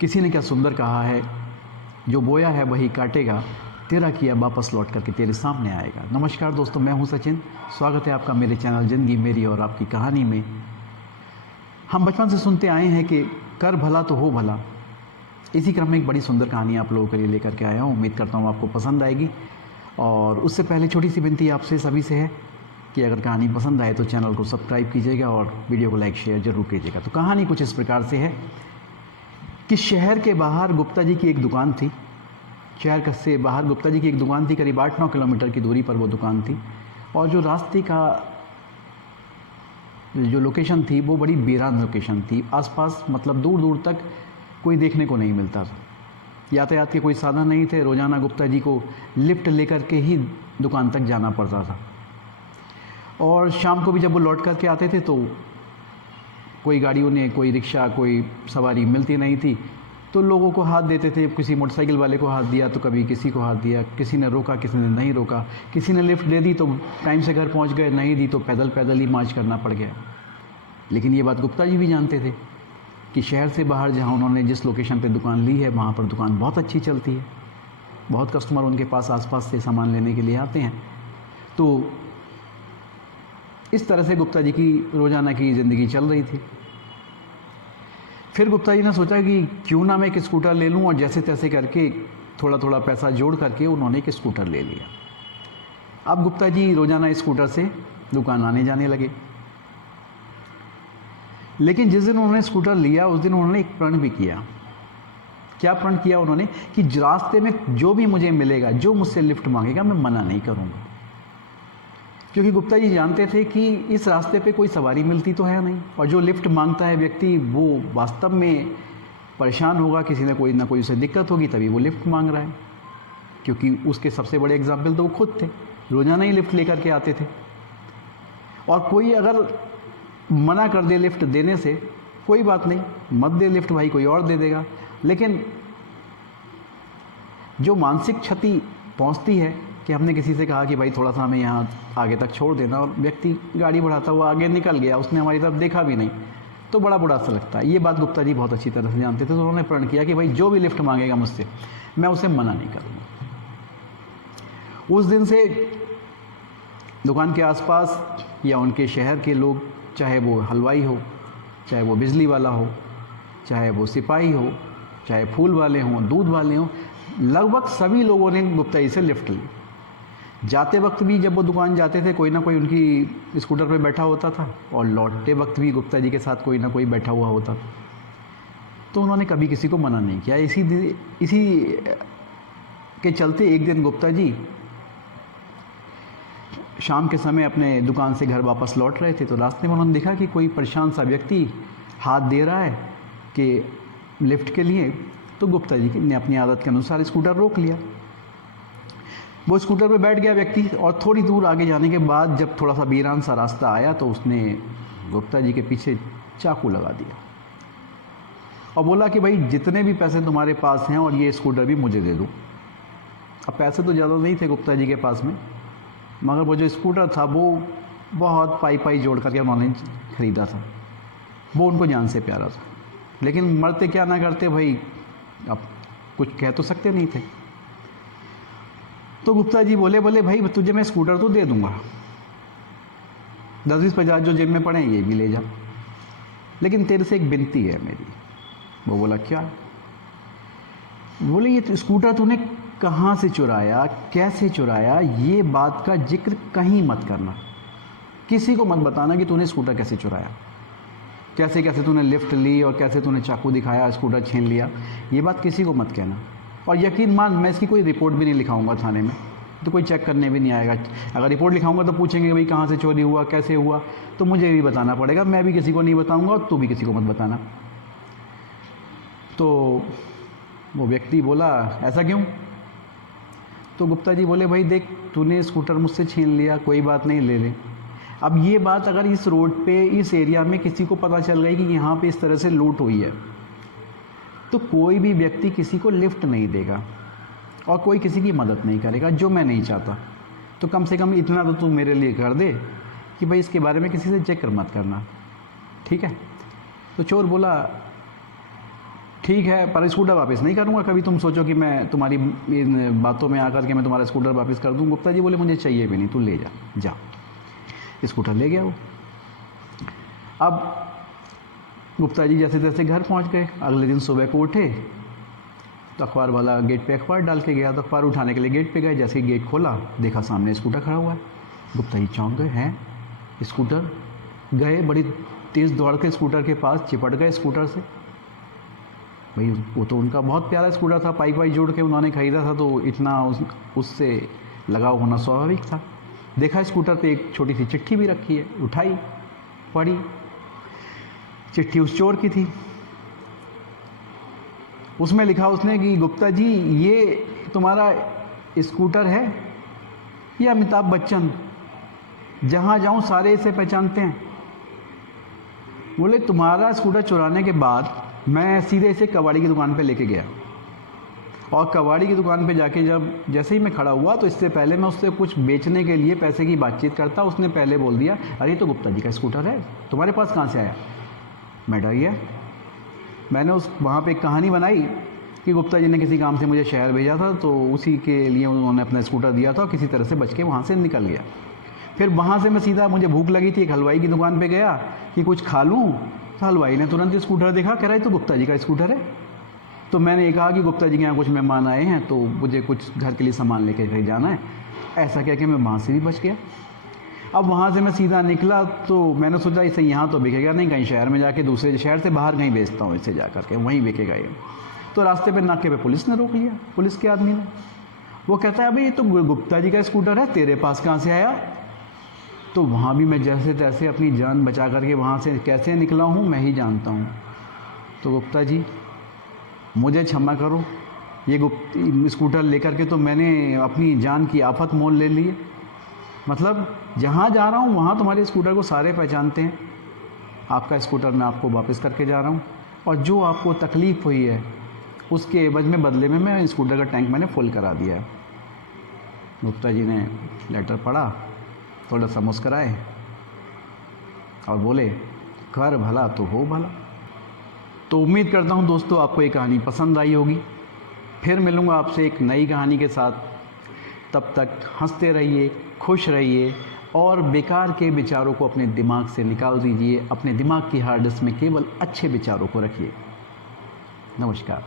किसी ने क्या सुंदर कहा है, जो बोया है वही काटेगा, तेरा किया वापस लौट करके तेरे सामने आएगा। नमस्कार दोस्तों, मैं हूं सचिन। स्वागत है आपका मेरे चैनल ज़िंदगी मेरी और आपकी कहानी में। हम बचपन से सुनते आए हैं कि कर भला तो हो भला। इसी क्रम में एक बड़ी सुंदर कहानी आप लोगों के लिए लेकर के आया हूँ। उम्मीद करता हूँ आपको पसंद आएगी। और उससे पहले छोटी सी विनती आपसे सभी से है कि अगर कहानी पसंद आए तो चैनल को सब्सक्राइब कीजिएगा और वीडियो को लाइक शेयर ज़रूर कीजिएगा। तो कहानी कुछ इस प्रकार से है कि शहर के बाहर गुप्ता जी की एक दुकान थी। शहर से बाहर गुप्ता जी की एक दुकान थी, करीब 8-9 किलोमीटर की दूरी पर वो दुकान थी। और जो रास्ते का जो लोकेशन थी वो बड़ी वीरान लोकेशन थी। आसपास मतलब दूर दूर तक कोई देखने को नहीं मिलता था। यातायात के कोई साधन नहीं थे। रोज़ाना गुप्ता जी को लिफ्ट लेकर के ही दुकान तक जाना पड़ता था। और शाम को भी जब वो लौट करके आते थे तो कोई गाड़ी उन्हें, कोई रिक्शा, कोई सवारी मिलती नहीं थी। तो लोगों को हाथ देते थे। किसी मोटरसाइकिल वाले को हाथ दिया तो कभी किसी को हाथ दिया, किसी ने रोका, किसी ने नहीं रोका। किसी ने लिफ्ट दे दी तो टाइम से घर पहुंच गए, नहीं दी तो पैदल पैदल ही मार्च करना पड़ गया। लेकिन ये बात गुप्ता जी भी जानते थे कि शहर से बाहर जहाँ उन्होंने जिस लोकेशन पे दुकान ली है वहाँ पर दुकान बहुत अच्छी चलती है। बहुत कस्टमर उनके पास आसपास से सामान लेने के लिए आते हैं। तो इस तरह से गुप्ता जी की रोज़ाना की ज़िंदगी चल रही थी। फिर गुप्ता जी ने सोचा कि क्यों ना मैं एक स्कूटर ले लूं, और जैसे तैसे करके थोड़ा थोड़ा पैसा जोड़ करके उन्होंने एक स्कूटर ले लिया। अब गुप्ता जी रोज़ाना स्कूटर से दुकान आने जाने लगे। लेकिन जिस दिन उन्होंने स्कूटर लिया उस दिन उन्होंने एक प्रण भी किया। क्या प्रण किया उन्होंने कि रास्ते में जो भी मुझे मिलेगा, जो मुझसे लिफ्ट मांगेगा, मैं मना नहीं करूँगा। क्योंकि गुप्ता जी जानते थे कि इस रास्ते पे कोई सवारी मिलती तो है नहीं, और जो लिफ्ट मांगता है व्यक्ति वो वास्तव में परेशान होगा, किसी ने कोई ना कोई उसे दिक्कत होगी तभी वो लिफ्ट मांग रहा है। क्योंकि उसके सबसे बड़े एग्जाम्पल तो वो खुद थे, रोज़ाना ही लिफ्ट लेकर के आते थे। और कोई अगर मना कर दे लिफ्ट देने से, कोई बात नहीं, मत दे लिफ्ट भाई, कोई और दे देगा। लेकिन जो मानसिक क्षति पहुंचती है कि हमने किसी से कहा कि भाई थोड़ा सा हमें यहाँ आगे तक छोड़ देना, और व्यक्ति गाड़ी बढ़ाता हुआ आगे निकल गया, उसने हमारी तरफ देखा भी नहीं, तो बड़ा बुरा सा लगता है। ये बात गुप्ता जी बहुत अच्छी तरह से जानते थे। तो उन्होंने प्रण किया कि भाई जो भी लिफ्ट मांगेगा मुझसे, मैं उसे मना नहीं करूँगा। उस दिन से दुकान के आसपास या उनके शहर के लोग, चाहे वो हलवाई हो, चाहे वो बिजली वाला हो, चाहे वो सिपाही हो, चाहे फूल वाले हों, दूध वाले हों, लगभग सभी लोगों ने गुप्ता जी से लिफ्ट ली। जाते वक्त भी जब वो दुकान जाते थे कोई ना कोई उनकी स्कूटर पे बैठा होता था, और लौटते वक्त भी गुप्ता जी के साथ कोई ना कोई बैठा हुआ होता था। तो उन्होंने कभी किसी को मना नहीं किया। इसी के चलते एक दिन गुप्ता जी शाम के समय अपने दुकान से घर वापस लौट रहे थे। तो रास्ते में उन्होंने देखा कि कोई परेशान सा व्यक्ति हाथ दे रहा है कि लिफ्ट के लिए। तो गुप्ता जी ने अपनी आदत के अनुसार स्कूटर रोक लिया। वो स्कूटर पे बैठ गया व्यक्ति, और थोड़ी दूर आगे जाने के बाद जब थोड़ा सा वीरान सा रास्ता आया तो उसने गुप्ता जी के पीछे चाकू लगा दिया और बोला कि भाई जितने भी पैसे तुम्हारे पास हैं और ये स्कूटर भी मुझे दे दो। अब पैसे तो ज़्यादा नहीं थे गुप्ता जी के पास में, मगर वो जो स्कूटर था वो बहुत पाई जोड़ करके उन्होंने ख़रीदा था। वो उनको जान से प्यारा था। लेकिन मरते क्या ना करते भाई, अब कुछ कह तो सकते नहीं थे। तो गुप्ता जी बोले भाई तुझे मैं स्कूटर तो दे दूंगा, 10-20 जो जेब में पड़े ये भी ले जा, लेकिन तेरे से एक विनती है मेरी। वो बोला क्या? बोले ये स्कूटर तूने कहाँ से चुराया, कैसे चुराया, ये बात का जिक्र कहीं मत करना। किसी को मत बताना कि तूने स्कूटर कैसे चुराया, कैसे कैसे तूने लिफ्ट ली और कैसे तूने चाकू दिखाया, स्कूटर छीन लिया। ये बात किसी को मत कहना। और यकीन मान, मैं इसकी कोई रिपोर्ट भी नहीं लिखाऊंगा थाने में, तो कोई चेक करने भी नहीं आएगा। अगर रिपोर्ट लिखाऊंगा तो पूछेंगे भाई कहाँ से चोरी हुआ, कैसे हुआ, तो मुझे भी बताना पड़ेगा। मैं भी किसी को नहीं बताऊंगा और तू भी किसी को मत बताना। तो वो व्यक्ति बोला ऐसा क्यों? तो गुप्ता जी बोले भाई देख, तूने स्कूटर मुझसे छीन लिया, कोई बात नहीं, ले ले। अब ये बात अगर इस रोड पे, इस एरिया में किसी को पता चल गई कि यहाँ पे इस तरह से लूट हुई है, तो कोई भी व्यक्ति किसी को लिफ्ट नहीं देगा और कोई किसी की मदद नहीं करेगा, जो मैं नहीं चाहता। तो कम से कम इतना तो तू मेरे लिए कर दे कि भाई इसके बारे में किसी से जिक्र मत करना, ठीक है? तो चोर बोला ठीक है, पर स्कूटर वापस नहीं करूँगा कभी तुम सोचो कि मैं तुम्हारी इन बातों में आकर के मैं तुम्हारा स्कूटर वापस कर दूँ। गुप्ता जी बोले मुझे चाहिए भी नहीं, तू ले जा। स्कूटर ले गया वो। अब गुप्ता जी जैसे तैसे घर पहुंच गए। अगले दिन सुबह को उठे तो अखबार वाला गेट पे अखबार डाल के गया, तो अखबार उठाने के लिए गेट पे गए। जैसे ही गेट खोला देखा सामने स्कूटर खड़ा हुआ है। गुप्ता जी चौंक गए, हैं स्कूटर। गए बड़ी तेज़ दौड़ के स्कूटर के पास, चिपट गए स्कूटर से। भाई वो तो उनका बहुत प्यारा स्कूटर था, पाइप वाइप जोड़ के उन्होंने खरीदा था, तो इतना उससे लगाव होना स्वाभाविक था। देखा स्कूटर पे एक छोटी सी चिट्ठी भी रखी है, उठाई, पढ़ी। चिट्ठी उस चोर की थी। उसमें लिखा उसने कि गुप्ता जी ये तुम्हारा स्कूटर है, ये अमिताभ बच्चन, जहाँ जाऊँ सारे इसे पहचानते हैं। बोले तुम्हारा स्कूटर चुराने के बाद मैं सीधे इसे कबाड़ी की दुकान पे लेके गया, और कबाड़ी की दुकान पे जाके जैसे ही मैं खड़ा हुआ तो इससे पहले मैं उससे कुछ बेचने के लिए पैसे की बातचीत करता, उसने पहले बोल दिया अरे तो गुप्ता जी का स्कूटर है, तुम्हारे पास कहाँ से आया। मैं डर गया। मैंने वहाँ पे एक कहानी बनाई कि गुप्ता जी ने किसी काम से मुझे शहर भेजा था, तो उसी के लिए उन्होंने अपना स्कूटर दिया था, किसी तरह से बच के वहाँ से निकल गया। फिर वहाँ से मैं सीधा, मुझे भूख लगी थी, एक हलवाई की दुकान पे गया कि कुछ खा लूँ, तो हलवाई ने तुरंत स्कूटर देखा, कह रहा है तो गुप्ता जी का स्कूटर है। तो मैंने कहा कि गुप्ता जी के यहाँ कुछ मेहमान आए हैं, तो मुझे कुछ घर के लिए सामान लेके कहीं जाना है। ऐसा कह के मैं वहाँ से भी बच गया। अब वहाँ से मैं सीधा निकला तो मैंने सोचा इसे यहाँ तो बिकेगा नहीं, कहीं शहर में जाके दूसरे शहर से बाहर कहीं बेचता हूँ इसे, जा करके वहीं बिकेगा ये। तो रास्ते पे नाके पे पुलिस ने रोक लिया, पुलिस के आदमी ने। वो कहता है अभी ये तो गुप्ता जी का स्कूटर है, तेरे पास कहाँ से आया। तो वहाँ भी मैं जैसे तैसे अपनी जान बचा करके वहाँ से कैसे निकला हूँ मैं ही जानता हूँ। तो गुप्ता जी मुझे क्षमा करो, ये स्कूटर लेकर के तो मैंने अपनी जान की आफत मोल ले ली है। मतलब जहाँ जा रहा हूँ वहाँ तुम्हारे स्कूटर को सारे पहचानते हैं, आपका स्कूटर मैं आपको वापस करके जा रहा हूँ, और जो आपको तकलीफ़ हुई है उसके एवज में बदले में मैं स्कूटर का टैंक मैंने फुल करा दिया है। गुप्ता जी ने लेटर पढ़ा, थोड़ा सा मुस्कराए और बोले कर भला तो हो भला। तो उम्मीद करता हूँ दोस्तों आपको ये कहानी पसंद आई होगी। फिर मिलूँगा आपसे एक नई कहानी के साथ। तब तक हंसते रहिए, खुश रहिए, और बेकार के विचारों को अपने दिमाग से निकाल दीजिए। अपने दिमाग की हार्ड डिस्क में केवल अच्छे विचारों को रखिए। नमस्कार।